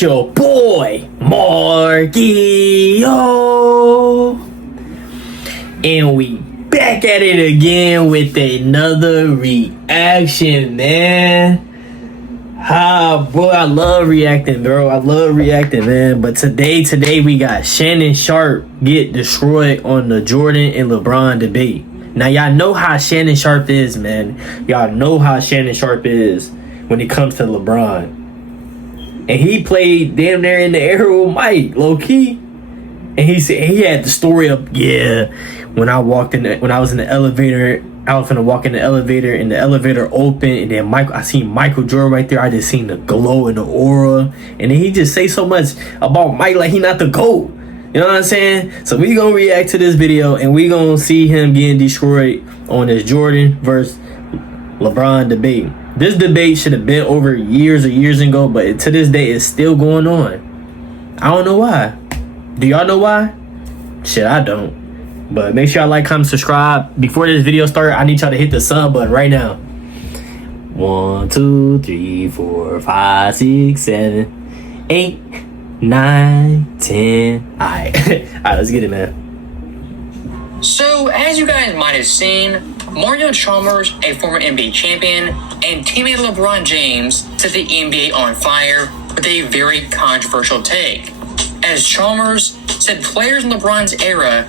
It's your boy, Margio. And we back at it again with another reaction, man. Boy, I love reacting, bro. I love reacting, man. But today we got Shannon Sharpe get destroyed on the Jordan and LeBron debate. Now, y'all know how Shannon Sharpe is, man. Y'all know how Shannon Sharpe is when it comes to LeBron. And he played damn near in the era with Mike, low key. And he said he had the story of, when I was in the elevator, I was gonna walk in the elevator and the elevator opened, and then I seen Michael Jordan right there. I just seen the glow and the aura, and then he just say so much about Mike like he not the GOAT. You know what I'm saying? So we gonna react to this video and we gonna see him getting destroyed on this Jordan versus LeBron debate. This debate should have been over years ago, but to this day it's still going on. I don't know why. Do y'all know why? Shit, I don't. But make sure y'all like, comment, subscribe. Before this video starts, I need y'all to hit the sub button right now. 1, 2, 3, 4, 5, 6, 7, 8, 9, 10. Alright. Alright, let's get it, man. So, as you guys might have seen, Mario Chalmers, a former NBA champion, and teammate LeBron James set the NBA on fire with a very controversial take. As Chalmers said players in LeBron's era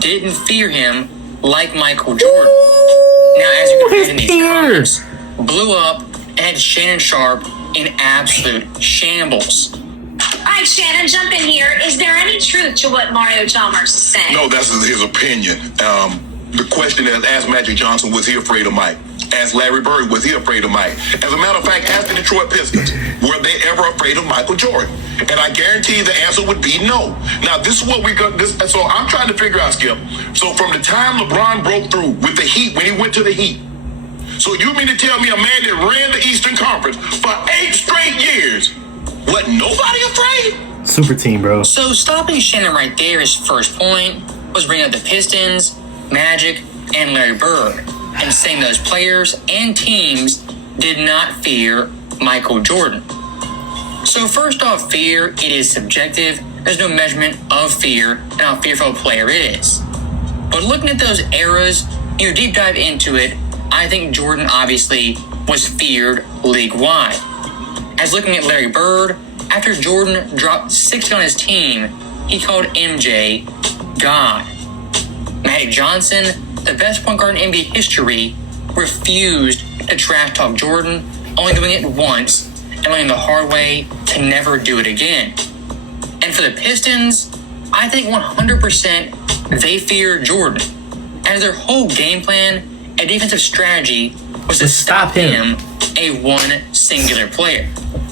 didn't fear him like Michael Jordan. Now, as you can see in these comments, blew up and had Shannon Sharpe in absolute shambles. All right, Shannon, jump in here. Is there any truth to what Mario Chalmers is saying? No, that's his opinion. The question is, ask Magic Johnson, was he afraid of Mike? Ask Larry Bird, was he afraid of Mike? As a matter of fact, ask the Detroit Pistons, were they ever afraid of Michael Jordan? And I guarantee the answer would be no. Now, this is what we got. So I'm trying to figure out, Skip. So from the time LeBron broke through with the Heat, when he went to the Heat, so you mean to tell me a man that ran the Eastern Conference for 8 straight years, wasn't nobody afraid? Super team, bro. So stopping Shannon right there, his first point was bringing up the Pistons, Magic, and Larry Bird, and saying those players and teams did not fear Michael Jordan. So first off, fear, it is subjective. There's no measurement of fear and how fearful a player is. But looking at those eras, deep dive into it, I think Jordan obviously was feared league-wide. As looking at Larry Bird, after Jordan dropped 60 on his team, he called MJ God. Magic Johnson, the best point guard in NBA history, refused to trash talk Jordan, only doing it once and learning the hard way to never do it again. And for the Pistons, I think 100% they fear Jordan, as their whole game plan and defensive strategy was to stop him, a one singular player.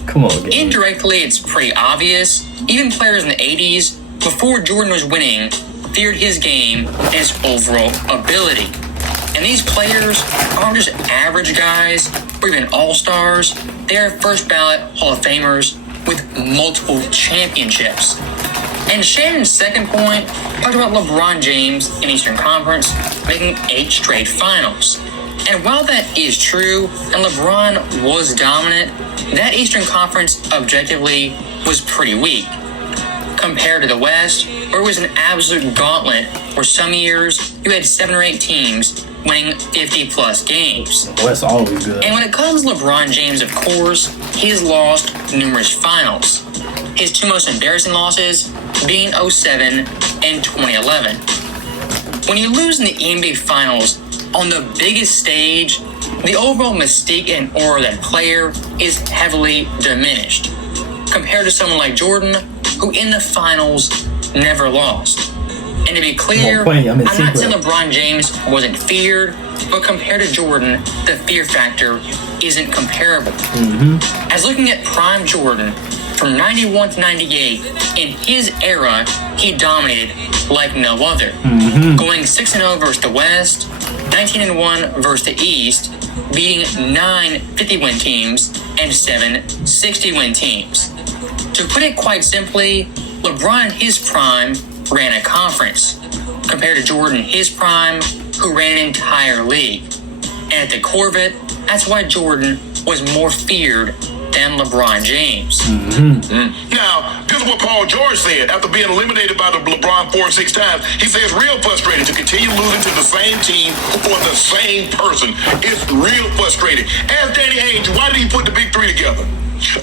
Come on, man. Indirectly, it's pretty obvious. Even players in the 80s, before Jordan was winning, feared his game and his overall ability. And these players aren't just average guys or even all-stars. They are first ballot Hall of Famers with multiple championships. And Shannon's second point talked about LeBron James in Eastern Conference making 8 straight finals. And while that is true, and LeBron was dominant, that Eastern Conference objectively was pretty weak. Compared to the West, where it was an absolute gauntlet, where some years you had 7 or 8 teams winning 50-plus games. West always good. And when it comes to LeBron James, of course, he's lost numerous finals. His 2 most embarrassing losses being 2007 and 2011. When you lose in the NBA Finals on the biggest stage, the overall mystique and aura of that player is heavily diminished, compared to someone like Jordan, who in the finals never lost. And to be clear, I'm not saying LeBron James wasn't feared, but compared to Jordan, the fear factor isn't comparable. As looking at prime Jordan, from 91 to 98, in his era, he dominated like no other. Going 6-0 versus the West, 19-1 versus the East, beating 9 50-win teams and 7 60-win teams. To put it quite simply, LeBron in his prime ran a conference, compared to Jordan in his prime, who ran an entire league. And at the core of it, that's why Jordan was more feared than LeBron James. Now, this is what Paul George said after being eliminated by the LeBron 4 or 6 times. He said it's real frustrating to continue losing to the same team or the same person. It's real frustrating. Ask Danny Ainge, why did he put the big three together?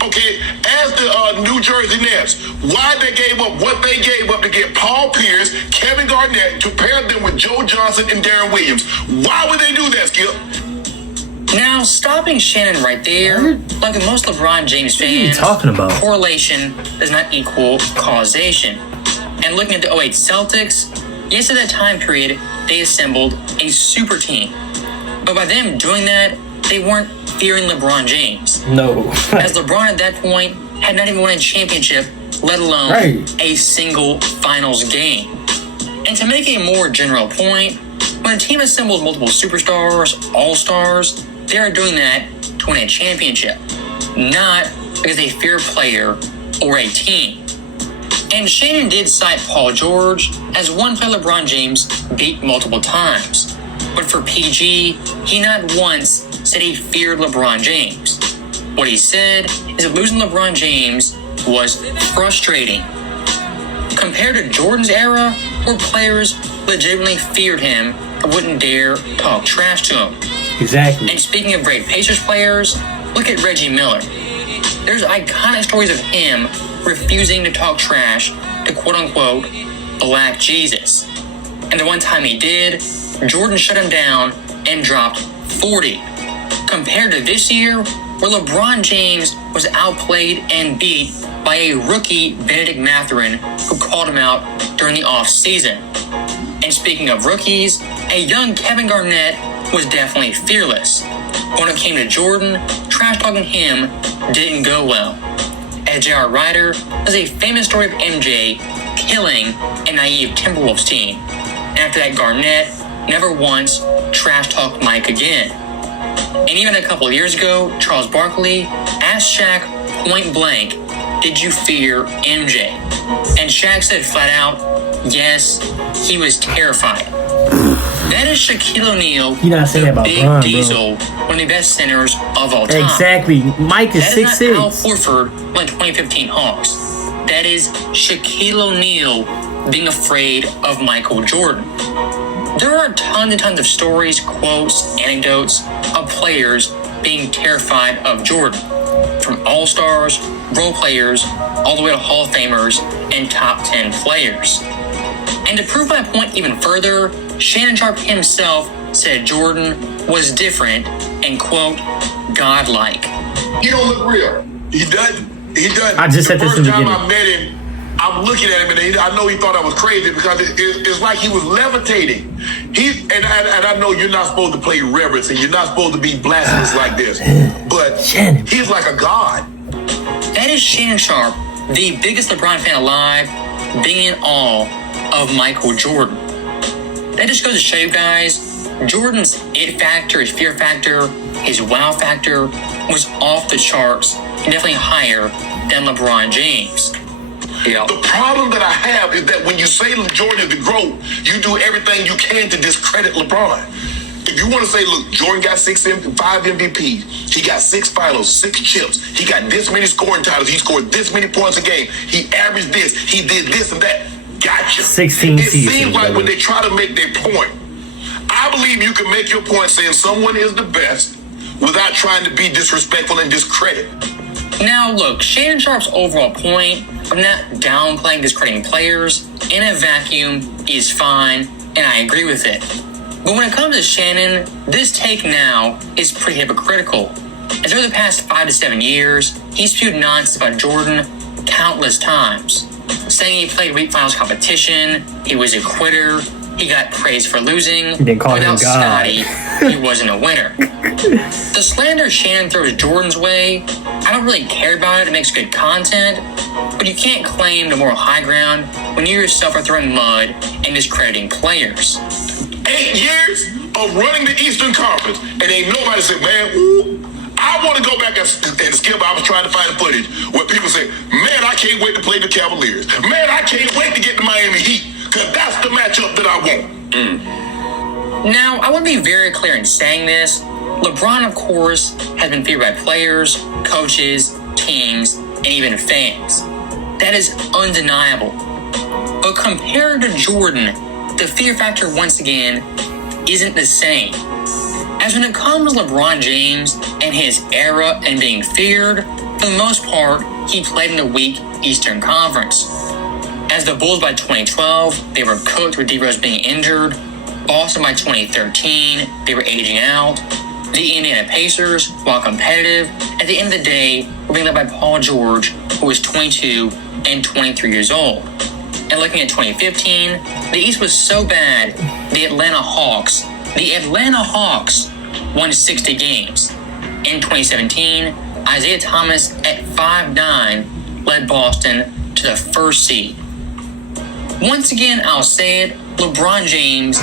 Okay, ask the New Jersey Nets why they gave up what they gave up to get Paul Pierce, Kevin Garnett, to pair them with Joe Johnson and Darren Williams. Why would they do that, Skip? Now, stopping Shannon right there, like with most LeBron James What are you fans, talking about? correlation does not equal causation. And looking at the 08 Celtics, yes, at that time period, they assembled a super team. But by them doing that, they weren't fearing LeBron James. No. As LeBron at that point had not even won a championship, let alone a single finals game. And to make a more general point, when a team assembles multiple superstars, all-stars, they are doing that to win a championship, not because they fear a player or a team. And Shannon did cite Paul George as one player LeBron James beat multiple times. But for PG, he not once said he feared LeBron James. What he said is that losing LeBron James was frustrating. Compared to Jordan's era, where players legitimately feared him and wouldn't dare talk trash to him. Exactly. And speaking of great Pacers players, look at Reggie Miller. There's iconic stories of him refusing to talk trash to quote-unquote Black Jesus. And the one time he did, Jordan shut him down and dropped 40. Compared to this year, where LeBron James was outplayed and beat by a rookie Benedict Mathurin who called him out during the offseason. And speaking of rookies, a young Kevin Garnett was definitely fearless. When it came to Jordan, trash-talking him didn't go well. As J.R. Ryder has a famous story of MJ killing a naive Timberwolves team. After that, Garnett never once trash-talked Mike again. And even a couple of years ago, Charles Barkley asked Shaq point blank, "Did you fear MJ?" And Shaq said flat out, yes, he was terrified. That is Shaquille O'Neal, You not saying the about Big Bron, bro. Diesel, one of the best centers of all time. Exactly. Mike is That is not Al 6'6". Horford like 2015 Hawks. That is Shaquille O'Neal being afraid of Michael Jordan. There are tons and tons of stories, quotes, anecdotes of players being terrified of Jordan. From all-stars, role players, all the way to Hall of Famers and top 10 players. And to prove my point even further, Shannon Sharpe himself said Jordan was different and, quote, godlike. He don't look real. He doesn't. He doesn't. I just said this in the first time beginning. I met him, I'm looking at him and I know he thought I was crazy because it's like he was levitating. And I know you're not supposed to play reverence and you're not supposed to be blasphemous like this, but Shannon. he's like a god. That is Shannon Sharpe, the biggest LeBron fan alive, being in awe of Michael Jordan. That just goes to show you guys, Jordan's it factor, his fear factor, his wow factor was off the charts and definitely higher than LeBron James. Yeah. The problem that I have is that when you say Jordan is the GOAT, you do everything you can to discredit LeBron. If you want to say, look, Jordan got 5 MVPs, he got 6 finals, 6 chips, he got this many scoring titles, he scored this many points a game, he averaged this, he did this and that. Gotcha. 16 It seasons, seems like brother. when they try to make their point, I believe you can make your point saying someone is the best without trying to be disrespectful and discredit. Now, look, Shannon Sharpe's overall point of not downplaying discrediting players in a vacuum is fine, and I agree with it. But when it comes to Shannon, this take now is pretty hypocritical. As over the past 5 to 7 years, he's spewed nonsense about Jordan countless times, saying he played weak finals competition, he was a quitter, he got praised for losing, They call him without God. Scotty, he wasn't a winner. The slander Shannon throws Jordan's way, I don't really care about it, it makes good content, but you can't claim the moral high ground when you yourself are throwing mud and discrediting players. 8 years of running the Eastern Conference, and ain't nobody said, man, ooh, I want to go back and Skip. I was trying to find the footage where people say, man, I can't wait to play the Cavaliers. Man, I can't wait to get the Miami Heat, because that's the matchup that I want. Now, I want to be very clear in saying this. LeBron, of course, has been feared by players, coaches, teams, and even fans. That is undeniable. But compared to Jordan, the fear factor once again isn't the same. As when it comes to LeBron James and his era and being feared, for the most part, he played in a weak Eastern Conference. As the Bulls by 2012, they were cooked with D-Rose being injured. Boston by 2013, they were aging out. The Indiana Pacers, while competitive, at the end of the day, were being led by Paul George, who was 22 and 23 years old. And looking at 2015, the East was so bad, the Atlanta Hawks won 60 games. In 2017, Isaiah Thomas at 5'9" led Boston to the first seed. Once again, I'll say it, LeBron James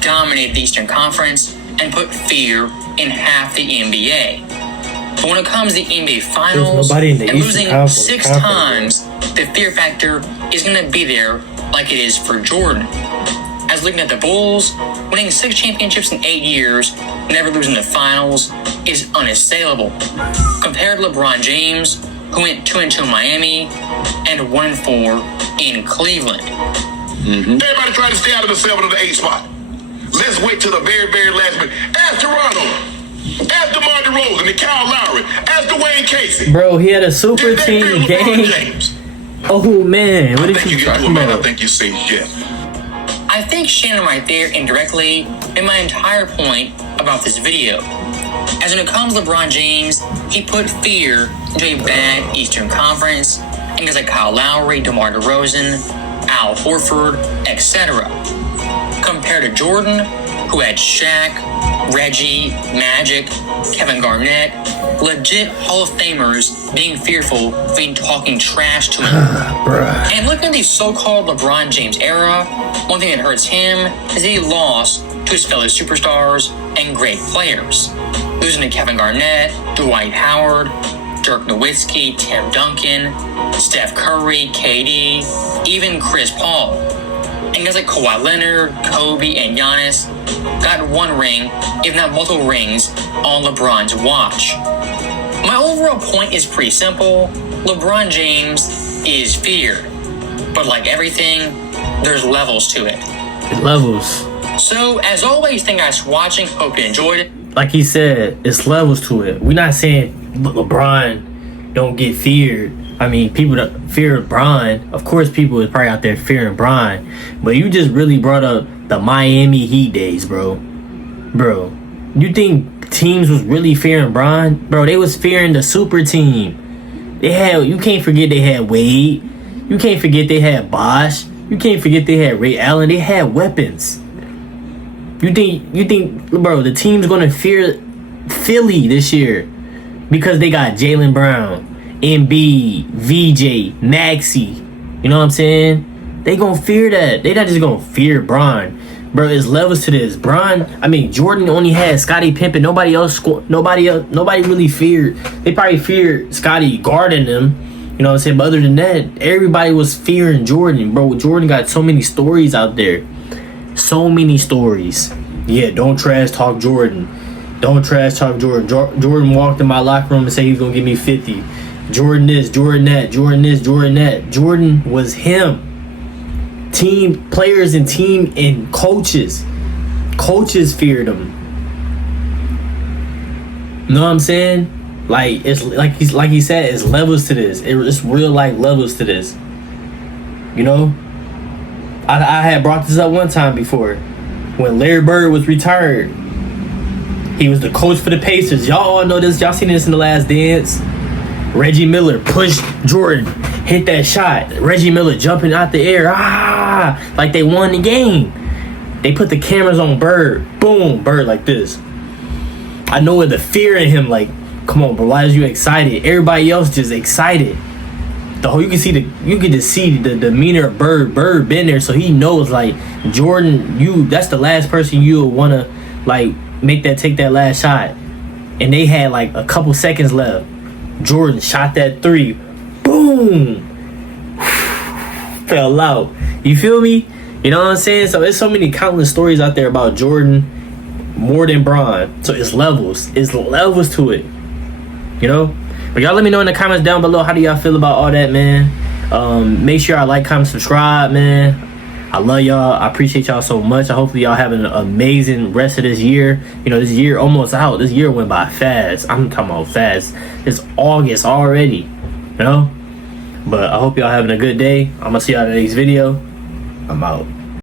dominated the Eastern Conference and put fear in half the NBA. But when it comes to the NBA Finals and losing 6 times, the fear factor is going to be there like it is for Jordan. As looking at the Bulls, winning 6 championships in 8 years, never losing the finals, is unassailable. Compared to LeBron James, who went 2-2 in Miami and 1-4 in Cleveland. Everybody trying to stay out of the 7 or the 8 spot. Let's wait till the very, very last minute. Ask Toronto. Ask DeMar DeRozan and Kyle Lowry. Ask Dwayne Casey. Bro, he had a super team game. Oh man, what did you talking about? I think you see, yeah. I think Shannon right there indirectly made my entire point about this video. As when it comes to LeBron James, he put fear into a bad Eastern Conference, and guys like Kyle Lowry, DeMar DeRozan, Al Horford, etc. Compared to Jordan, who had Shaq, Reggie, Magic, Kevin Garnett, legit Hall of Famers being fearful of being talking trash to him. And looking at the so-called LeBron James era, one thing that hurts him is that he lost to his fellow superstars and great players. Losing to Kevin Garnett, Dwight Howard, Dirk Nowitzki, Tim Duncan, Steph Curry, KD, even Chris Paul. And guys like Kawhi Leonard, Kobe, and Giannis got 1 ring, if not multiple rings, on LeBron's watch. My overall point is pretty simple. LeBron James is feared. But like everything, there's levels to it. Levels. So, as always, thank you guys for watching. Hope you enjoyed it. Like he said, it's levels to it. We're not saying LeBron don't get feared. I mean, people that fear LeBron, of course people is probably out there fearing LeBron. But you just really brought up the Miami Heat days, bro. Bro, you think teams was really fearing LeBron? Bro, they was fearing the super team. You can't forget they had Wade. You can't forget they had Bosh. You can't forget they had Ray Allen. They had weapons. You think, bro, the team's gonna fear Philly this year because they got Jaylen Brown, Embiid, VJ, Maxey. You know what I'm saying? They gonna fear that. They not just gonna fear Bron. Bro, it's levels to this. Jordan only had Scottie Pippen. Nobody really feared. They probably feared Scottie guarding them. You know what I'm saying? But other than that, everybody was fearing Jordan. Bro, Jordan got so many stories out there. So many stories. Yeah, don't trash talk Jordan. Don't trash talk Jordan. Jordan walked in my locker room and said he's gonna give me 50. Jordan this, Jordan that, Jordan this, Jordan that. Jordan was him. Team players and team and coaches feared him. You know what I'm saying? Like it's like he said, it's levels to this. It's real life levels to this. You know? I had brought this up one time before. When Larry Bird was retired, he was the coach for the Pacers. Y'all all know this. Y'all seen this in The Last Dance. Reggie Miller pushed Jordan, hit that shot. Reggie Miller jumping out the air. Like they won the game. They put the cameras on Bird. Boom, Bird like this. I know the fear in him. Like, come on, bro. Why is you excited? Everybody else just excited. You can just see the demeanor of Bird. Bird been there, so he knows like Jordan. That's the last person you'll want to like take that last shot. And they had like a couple seconds left. Jordan shot that 3. Boom. Fell out. You feel me? You know what I'm saying? So there's so many countless stories out there about Jordan more than Bron. So it's levels. It's levels to it. You know? But y'all let me know in the comments down below, how do y'all feel about all that, man? Make sure I like, comment, subscribe, man. I love y'all. I appreciate y'all so much. I hopefully y'all having an amazing rest of this year. You know, this year almost out. This year went by fast. I'm talking about fast. It's August already, you know? But I hope y'all having a good day. I'm gonna see y'all in the next video. I'm out.